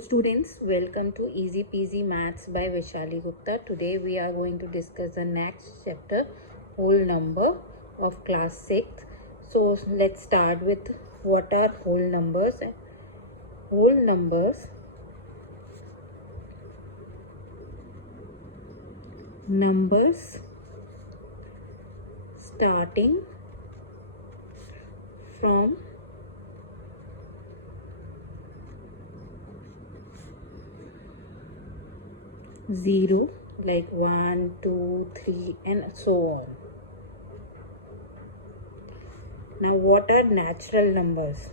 Students, welcome to Easy Peasy Maths by Vishali Gupta. Today we are going to discuss the next chapter, whole number of class 6. So let's start with what are whole numbers. Whole numbers starting from 0 like 1, 2, 3 and so on. Now what are natural numbers?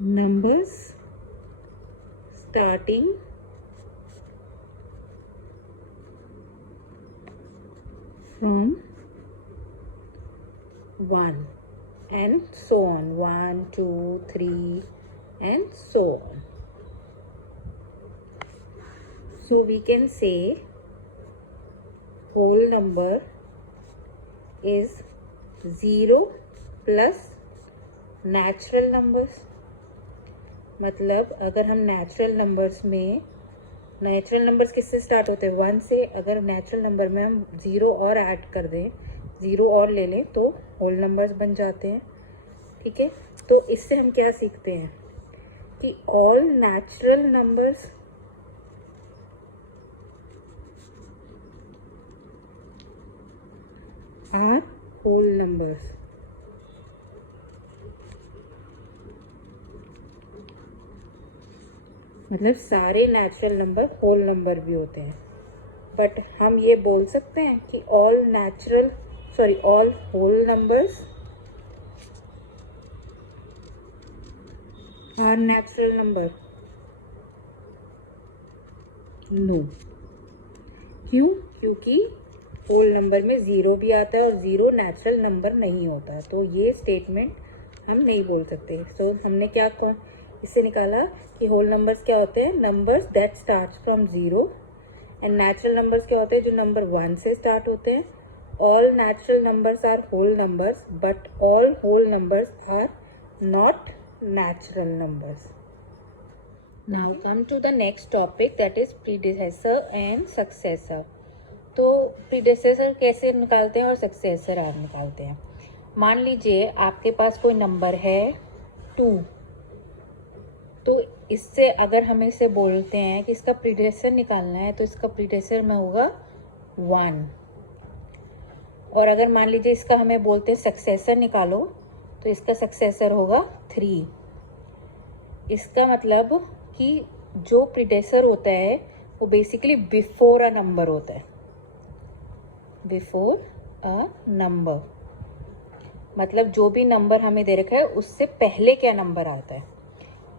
Numbers starting from 1 and so on, 1, 2, 3 and so on. So we can say whole number is 0 plus natural numbers. मतलब अगर हम natural numbers किससे start होते हैं? 1 से. अगर natural number में हम 0 और ऐड कर दें, 0 और ले लें तो होल नंबर्स बन जाते हैं. ठीक है, तो इससे हम क्या सीखते हैं कि all natural numbers are whole numbers. मतलब सारे नेचुरल नंबर होल नंबर भी होते हैं. बट हम ये बोल सकते हैं कि all whole numbers are natural number. No. क्यों? क्योंकि होल नंबर में 0 भी आता है और 0 नेचुरल नंबर नहीं होता. तो ये स्टेटमेंट हम नहीं बोल सकते. सो हमने क्या इससे निकाला कि होल नंबर्स क्या होते हैं? Numbers that start from 0. And natural numbers क्या होते हैं? जो नंबर 1 से स्टार्ट होते हैं. All natural numbers are whole numbers but all whole numbers are not natural numbers. Now come to the next topic, that is predecessor and successor. तो predecessor कैसे निकालते हैं और successor आप निकालते हैं. मान लीजिए आपके पास कोई नंबर है 2, तो इससे अगर हम इसे बोलते हैं कि इसका predecessor निकालना है तो इसका predecessor में होगा 1. और अगर मान लीजिए इसका हमें बोलते हैं successor निकालो तो इसका सक्सेसर होगा 3. इसका मतलब कि जो प्रीडेसर होता है वो बेसिकली बिफोर अ नंबर होता है. बिफोर अ नंबर मतलब जो भी नंबर हमें दे रखा है उससे पहले क्या नंबर आता है.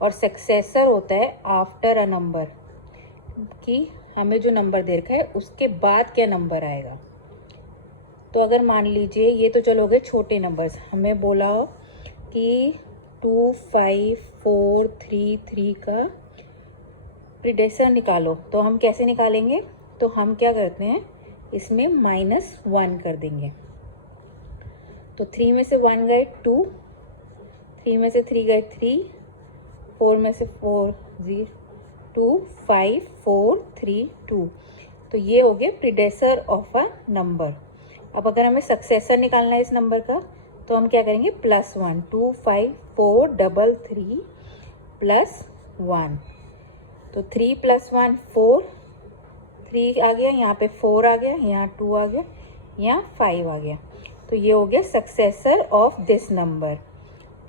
और सक्सेसर होता है आफ्टर अ नंबर, कि हमें जो नंबर दे रखा है उसके बाद क्या नंबर आएगा. तो अगर मान लीजिए ये तो चलो गए छोटे नंबर्स. हमें बोला हो कि 2, 5, 4, 3, 3 का प्रीडेसर निकालो, तो हम कैसे निकालेंगे? तो हम क्या करते हैं, इसमें -1 कर देंगे. तो 3 में से 1 गए 2, 3 में से 3 गए 3, 4 में से 4 2, 5, 4, 3, 2. तो ये हो गया प्रीडेसर ऑफ अ नंबर. अब अगर हमें सक्सेसर निकालना है इस नंबर का तो हम क्या करेंगे? +1. 2, 5, 4, 3, 3 +1. तो 3 + 1 4, 3 आ गया, यहाँ पे 4 आ गया, यहाँ 2 आ गया, यहाँ 5 आ गया. तो ये हो गया सक्सेसर ऑफ दिस नंबर.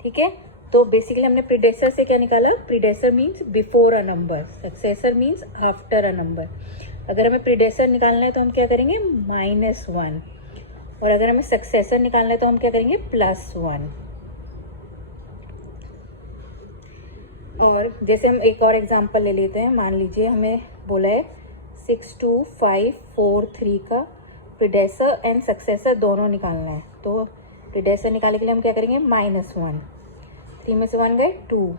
ठीक है, तो बेसिकली हमने प्रीडेसर से क्या निकाला? Predecessor means before a number, successor means after a number. अगर हमें प्रीडेसर निकालना है तो हम क्या करेंगे? -1. और अगर हमें सक्सेसर निकालना है तो हम क्या करेंगे? +1. और जैसे हम एक और एग्जांपल ले लेते हैं. मान लीजिए हमें बोला है 6, 2, 5, 4, 3 का प्रीडेसर एंड सक्सेसर दोनों निकालना है. तो प्रीडेसर निकालने के लिए हम क्या करेंगे? -1. 3 में से 1 गए 2,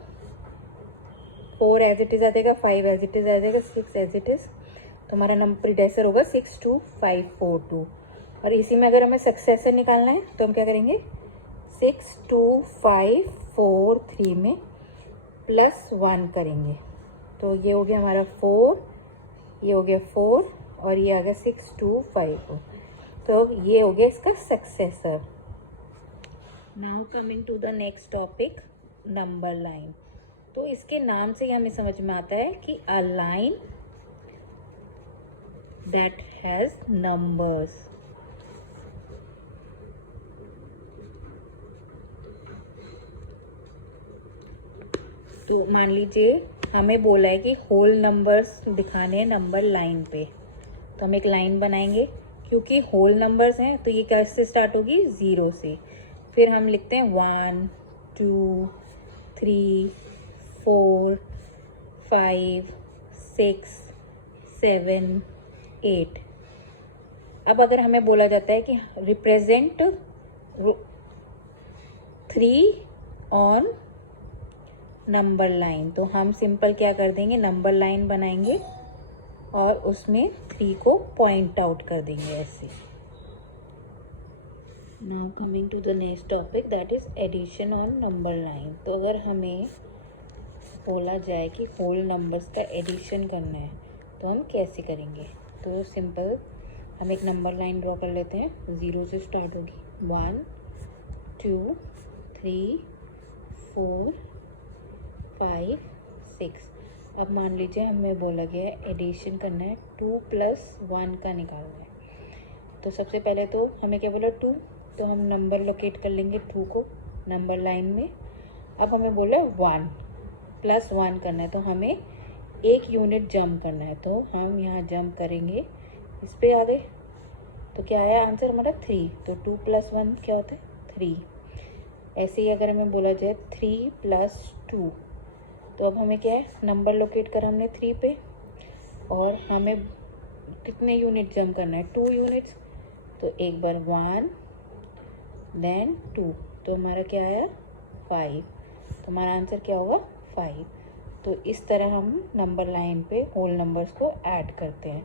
4 एज इट इज आ जाएगा, 5 एज इट इज आ जाएगा, 6 एज इट इज. तो हमारा नंबर प्रीडेसर होगा 62542. और इसी में अगर हमें सक्सेसर निकालना है तो हम क्या करेंगे, 6 2 5 4 3 में +1 करेंगे। तो ये हो गया हमारा 4, ये हो गया 4 और ये आ गया 6 2 5। तो ये हो गया इसका successor. Now coming to the next topic, number line. तो इसके नाम से ही हमें समझ में आता है कि a line that has numbers. तो मान लीजिए हमें बोला है कि होल नंबर्स दिखाने हैं नंबर लाइन पे, तो हम एक लाइन बनाएंगे। क्योंकि होल नंबर्स हैं तो ये कैसे स्टार्ट होगी, 0 से। फिर हम लिखते हैं 1 2 3 4 5 6 7 8। अब अगर हमें बोला जाता है कि रिप्रेजेंट 3 ऑन नंबर लाइन, तो हम सिंपल क्या कर देंगे, नंबर लाइन बनाएंगे और उसमें 3 को पॉइंट आउट कर देंगे ऐसे। Now coming to the next topic that is addition on number line. तो अगर हमें बोला जाए कि होल नंबर्स का एडिशन करना है तो हम कैसे करेंगे। तो सिंपल हम एक नंबर लाइन ड्रॉ कर लेते हैं, 0 से स्टार्ट होगी, 1 2 3 4 5 6। अब मान लीजिए हमें बोला गया है एडिशन करना है, 2 + 1 का निकालना है। तो सबसे पहले तो हमें क्या बोला, 2, तो हम नंबर लोकेट कर लेंगे 2 को नंबर लाइन में। अब हमें बोला 1 + 1 करना है, तो हमें 1 यूनिट जंप करना है। तो हम यहाँ जंप करेंगे, इस पे आ गए। तो क्या आया आंसर हमारा, 3। तो 2 + 1 क्या होता है, 3। ऐसे ही अगर हमें बोला जाए 3 + 2, तो अब हमें क्या है, नंबर लोकेट करा हमने 3 पे और हमें कितने यूनिट जंप करना है, 2 यूनिट्स। तो एक बार 1 देन 2, तो हमारा क्या आया, 5। तो हमारा आंसर क्या होगा, 5। तो इस तरह हम नंबर लाइन पे होल नंबर्स को ऐड करते हैं।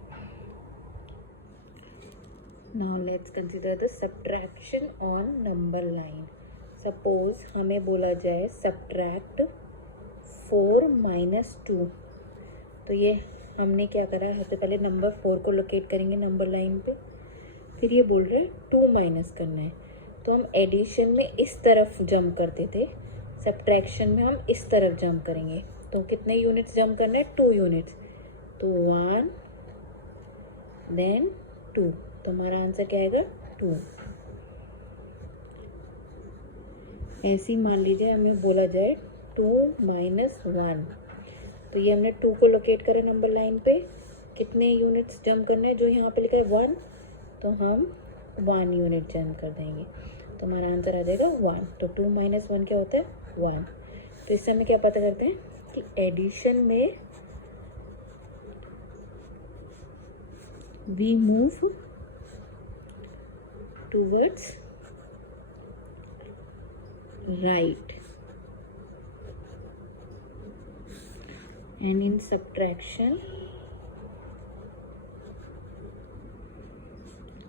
Now let's consider the subtraction on number line. Suppose हमें बोला जाए सब्ट्रैक्ट 4 - 2। तो ये हमने क्या करा, सबसे पहले नंबर 4 को लोकेट करेंगे नंबर लाइन पे, फिर ये बोल रहे हैं 2 माइनस करना है। तो हम एडिशन में इस तरफ जंप करते थे, सब्ट्रैक्शन में हम इस तरफ जंप करेंगे। तो कितने यूनिट्स जंप करना है, 2 यूनिट्स। तो 1 देन 2, तो हमारा आंसर क्या आएगा, 2। ऐसे ही मान लीजिए हमें बोला जाए 2 - 1। तो ये हमने 2 को लोकेट करा नंबर लाइन पे, कितने यूनिट्स जंप करने हैं, जो यहाँ पे लिखा है 1, तो हम 1 यूनिट जंप कर देंगे। तो हमारा आंसर आ जाएगा 1। तो 2 - 1 क्या होता है, 1। तो इससे हमें क्या पता करते हैं कि एडिशन में we move towards right and in subtraction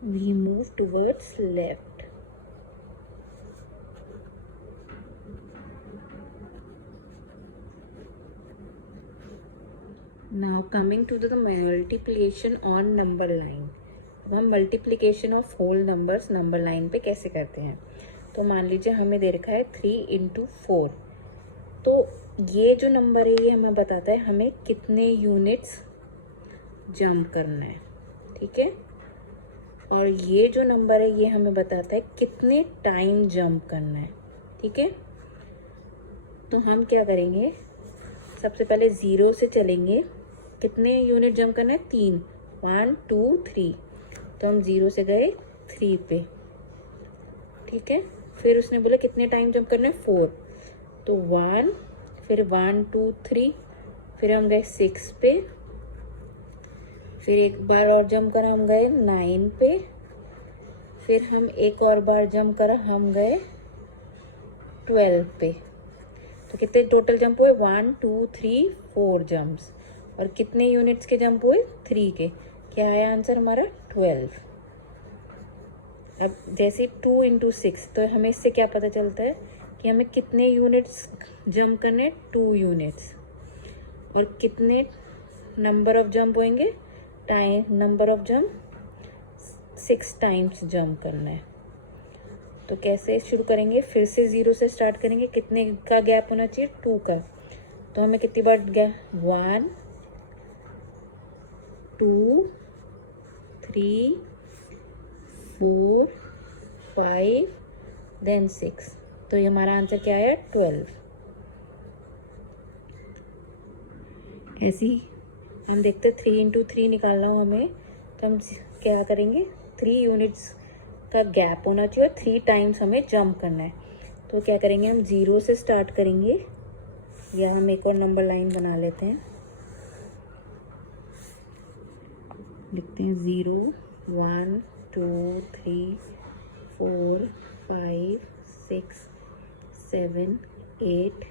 we move towards left. Now coming to the multiplication on number line. अब हम multiplication of whole numbers number line पे कैसे करते हैं। तो मान लीजिए हमें दे रखा है 3 × 4। तो ये जो नंबर है ये हमें बताता है हमें कितने यूनिट्स जंप करना है, ठीक है। और ये जो नंबर है ये हमें बताता है कितने टाइम जंप करना है, ठीक है। तो हम क्या करेंगे, सबसे पहले 0 से चलेंगे, कितने यूनिट जंप करना है, 3, 1 2 3। तो हम 0 से गए 3 पे, ठीक है। फिर उसने बोला कितने टाइम जंप करना है, 4। तो 1, फिर 1 2 3, फिर हम गए 6 पे, फिर एक बार और जंप करा हम गए 9 पे, फिर हम एक और बार जंप करा हम गए 12 पे। तो कितने टोटल जंप हुए, 1 2 3 4 जंप्स। और कितने यूनिट्स के जंप हुए, 3 के। क्या है आंसर हमारा, 12। अब जैसे 2 इंटू 6, तो हमें इससे क्या पता चलता है कि हमें कितने यूनिट्स जंप करने, 2 यूनिट्स, और कितने नंबर ऑफ जंप होंगे, number of jump 6 times jump करना है। तो कैसे शुरू करेंगे, फिर से 0 से स्टार्ट करेंगे। कितने का गैप होना चाहिए, 2 का। तो हमें कितनी बार गया, 1 2 3 4 5 देन 6। तो ये हमारा आंसर क्या आया, 12। ऐसे ही हम देखते 3 इंटू 3 निकालना हो हमें, तो हम क्या करेंगे, 3 यूनिट्स का गैप होना चाहिए और 3 टाइम्स हमें जंप करना है। तो क्या करेंगे, हम 0 से स्टार्ट करेंगे, या हम एक और नंबर लाइन बना लेते हैं, लिखते हैं 0 1 2 3 4 5 6 7 8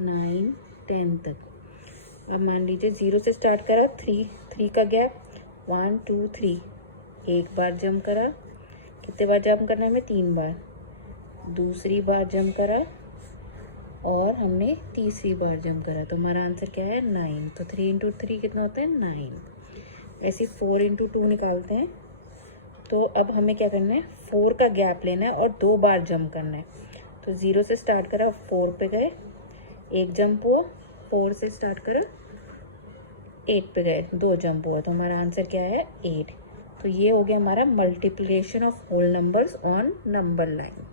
9 10 तक। अब मान लीजिए 0 से स्टार्ट करा, 3 का गैप, 1 2 3, एक बार जंप करा, कितने बार जंप करना है हमें, 3 बार, दूसरी बार जंप करा, और हमने तीसरी बार जंप करा। तो हमारा आंसर क्या है, 9। तो 3 इंटू 3 कितना होता है, 9। ऐसे 4 इंटू 2 निकालते हैं। तो अब हमें क्या करना है, 4 का गैप लेना है और 2 बार जंप करना है। तो 0 से स्टार्ट करा, 4 पे गए, एक जंप हुआ, 4 से स्टार्ट करा, 8 पे गए, 2 जंप हुआ। तो हमारा आंसर क्या है, 8। तो ये हो गया हमारा multiplication of whole numbers on number line.